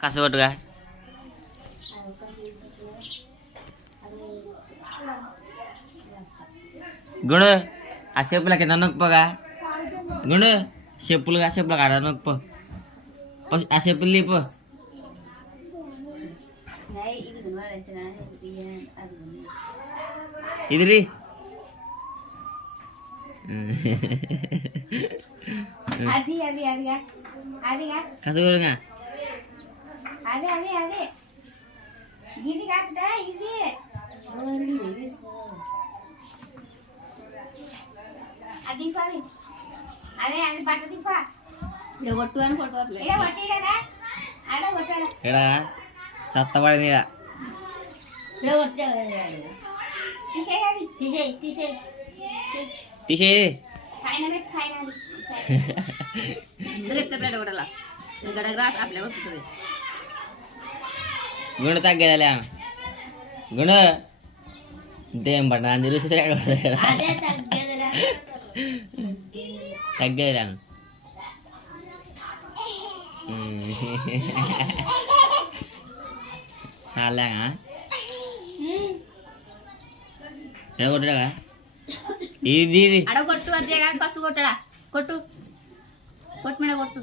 కసగొట్టుగా గుండు ఆ చెప్పుల కింద నొక్కుపోగా గుండు చెప్పులుగా ఆడ నొక్కుపో ఆ చెప్పులు తీపో ఇది కసగొడుగా ఎడా సత్తపడింది తీసేది గుండు తగ్గేదలే గుండు దేం పడ్డా తెలుసు తగ్గేదిలే చాలాగా కొట్టడా ఇది అడ కొట్టు అదే కసు కొట్టడా కొట్టు కొట్టు మీద కొట్టు